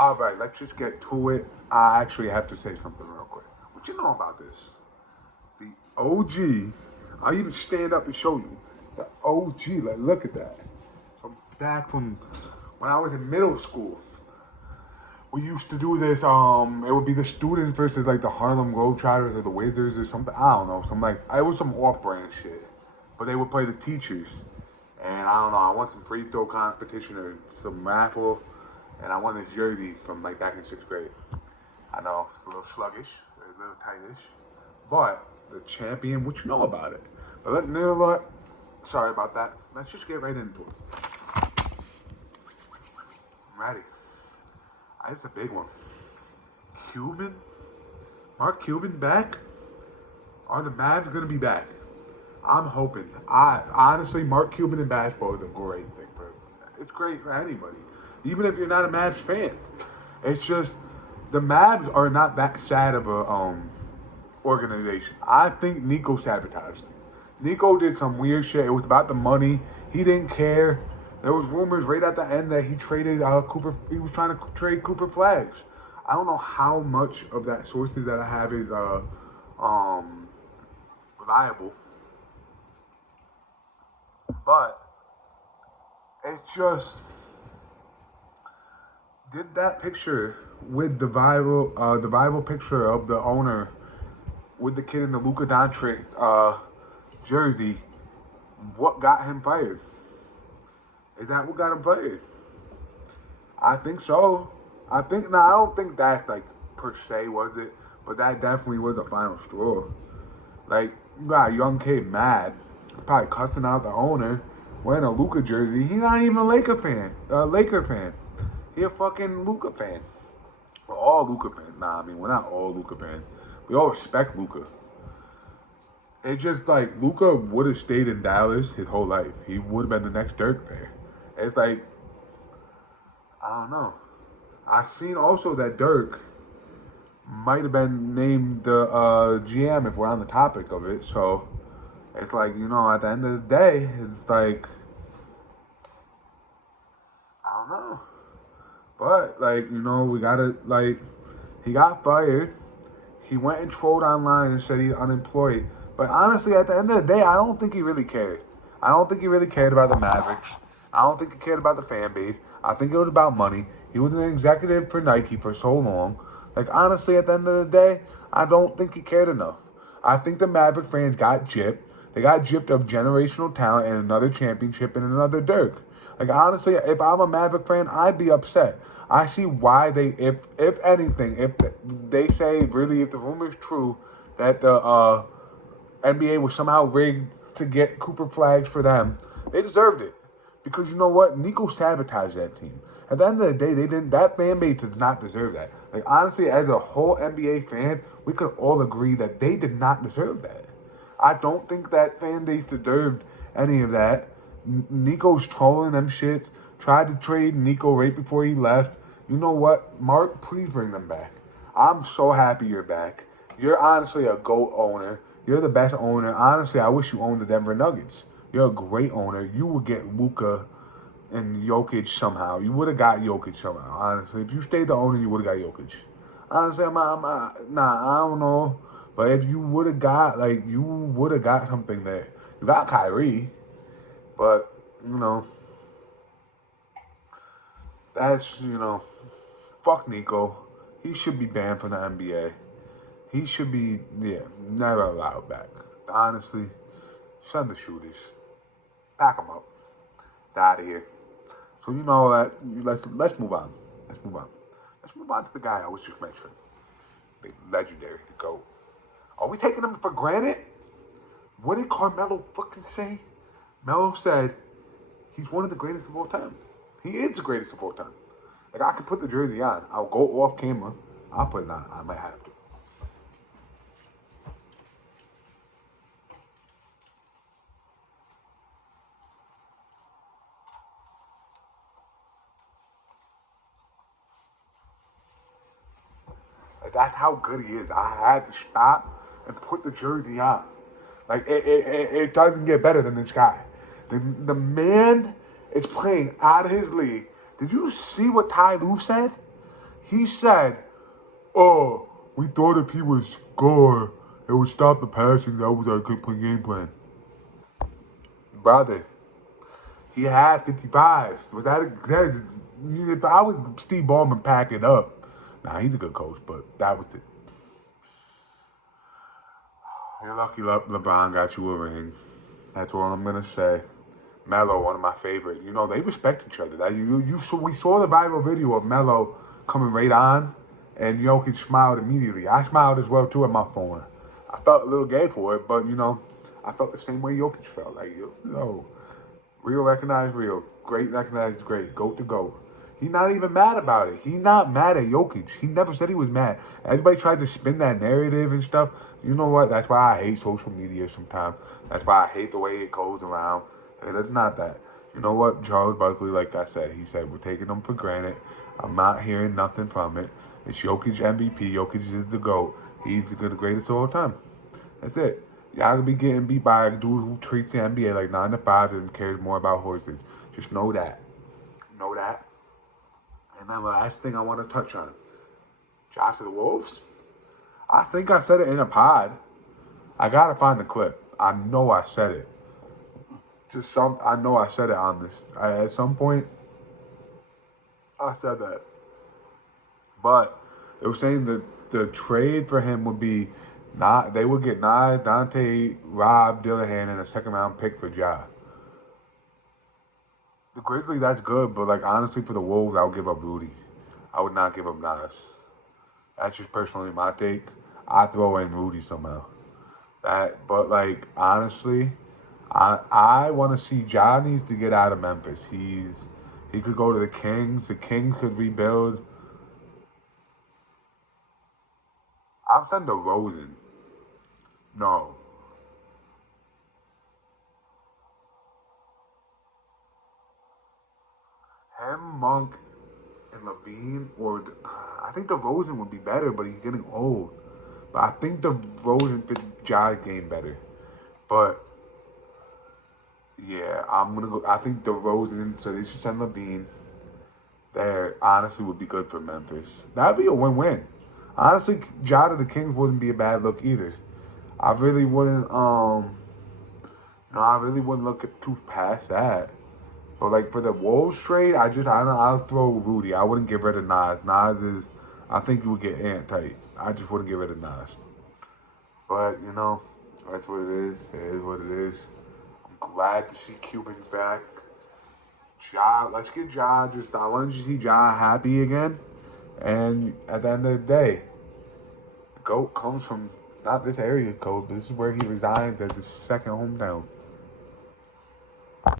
All right, let's just get to it. I actually have to say something real quick. What you know about this? The OG. I'll even stand up and show you. The OG. Like, look at that. So back from when I was in middle school, we used to do this. It would be the students versus like the Harlem Globetrotters or the Wizards or something. I don't know. Some like it was some off-brand shit, but they would play the teachers. And I don't know. I won some free throw competition or some raffle, and I won this jersey from like back in 6th grade. I know it's a little sluggish, a little tightish, but the champion. What you know about it? But you know what? Sorry about that. Let's just get right into it. I'm ready. That's a big one. Cuban? Mark Cuban back? Are the Mavs going to be back? I'm hoping. Honestly, Mark Cuban in basketball is a great thing. It's great for anybody. Even if you're not a Mavs fan. It's just, the Mavs are not that sad of a organization. I think Nico sabotaged them. Nico did some weird shit. It was about the money. He didn't care. There was rumors right at the end that he traded Cooper. He was trying to trade Cooper Flags. I don't know how much of that sources that I have is reliable, but it's just did that picture with the viral picture of the owner with the kid in the Luka Doncic jersey. What got him fired? Is that what got him fired? I think so. I don't think that like per se was it, but that definitely was the final straw. Like, you got a young kid mad, probably cussing out the owner, wearing a Luka jersey. He's not even a Laker fan. He a fucking Luka fan. We're all Luka fans. Nah, I mean, we're not all Luka fans. We all respect Luka. It's just like Luka would have stayed in Dallas his whole life. He would have been the next Dirk there. It's like, I don't know. I seen also that Dirk might have been named the GM if we're on the topic of it. So it's like, at the end of the day, it's like, I don't know. But like, we gotta like, he got fired. He went and trolled online and said he's unemployed. But honestly, at the end of the day, I don't think he really cared. I don't think he really cared about the Mavericks. I don't think he cared about the fan base. I think it was about money. He was an executive for Nike for so long. Like, honestly, at the end of the day, I don't think he cared enough. I think the Maverick fans got gypped. They got gypped of generational talent and another championship and another Dirk. Like, honestly, if I'm a Maverick fan, I'd be upset. I see why they, if anything, if they say, really, if the rumor is true, that the NBA was somehow rigged to get Cooper Flags for them, they deserved it. Because you know what? Nico sabotaged that team. At the end of the day, that fan base does not deserve that. Like, honestly, as a whole NBA fan, we could all agree that they did not deserve that. I don't think that fan base deserved any of that. Nico's trolling them shits. Tried to trade Nico right before he left. You know what? Mark, please bring them back. I'm so happy you're back. You're honestly a GOAT owner. You're the best owner. Honestly, I wish you owned the Denver Nuggets. You're a great owner. You would get Luka and Jokic somehow. You would have got Jokic somehow, honestly. If you stayed the owner, you would have got Jokic. Honestly, I don't know. But if you would have got, you would have got something there. You got Kyrie. But, that's, fuck Nico. He should be banned from the NBA. He should be, never allowed back. Honestly, send the shooters. Pack them up. Get out of here. So let's move on. Let's move on to the guy I was just mentioning. The legendary, the GOAT. Are we taking him for granted? What did Carmelo fucking say? Melo said he's one of the greatest of all time. He is the greatest of all time. Like, I can put the jersey on. I'll go off camera. I'll put it on. I might have to. Like, that's how good he is. I had to stop and put the jersey on. Like, it doesn't get better than this guy. The man is playing out of his league. Did you see what Ty Lue said? He said, "Oh, we thought if he would score, it would stop the passing. That was our good game plan." Brother, he had 55. Was that if I was Steve Ballmer packing up? Nah, he's a good coach, but that was it. You're lucky LeBron got you a ring. That's all I'm gonna say. Melo, one of my favorites. You know, they respect each other. We saw the viral video of Melo coming right on, and Jokic smiled immediately. I smiled as well too at my phone. I felt a little gay for it, but I felt the same way Jokic felt. Like, real recognized real, great recognized great, goat to goat. He's not even mad about it. He's not mad at Jokic. He never said he was mad. Everybody tried to spin that narrative and stuff. You know what? That's why I hate social media sometimes. That's why I hate the way it goes around. And it's not that. You know what? Charles Barkley, like I said, he said, we're taking them for granted. I'm not hearing nothing from it. It's Jokic MVP. Jokic is the GOAT. He's the greatest of all time. That's it. Y'all gonna be getting beat by a dude who treats the NBA like 9 to 5 and cares more about horses. Just know that. Know that. And then the last thing I want to touch on. Josh to the Wolves. I think I said it in a pod. I gotta find the clip. I know I said it. I know I said it on this. At some point, I said that. But it was saying that the trade for him would be they would get Dante, Rob, Dillahan, and a second round pick for Ja. The Grizzlies, that's good, but like honestly, for the Wolves, I would give up Rudy. I would not give up Nas. That's just personally my take. I throw in Rudy somehow. But like honestly, I want to see Ja needs to get out of Memphis. He could go to the Kings. The Kings could rebuild. I'm saying DeRozan. No. Him, Monk, and Levine, or I think DeRozan would be better, but he's getting old. But I think DeRozan fit Ja's game better. But yeah, I'm gonna go. I think DeRozan, so they should send Levine there. Honestly, would be good for Memphis. That'd be a win-win. Honestly, Ja to the Kings wouldn't be a bad look either. I really wouldn't. No, I really wouldn't look at too past that. But like for the Wolves trade, I'll throw Rudy. I wouldn't get rid of Nas. Nas is, I think you would get ant tight. I just wouldn't get rid of Nas. But that's what it is. It is what it is. I'm glad to see Cuban back. Ja, let's get Ja. I wanted to see Ja happy again. And at the end of the day, the GOAT comes from not this area code, but this is where he resides at his second hometown.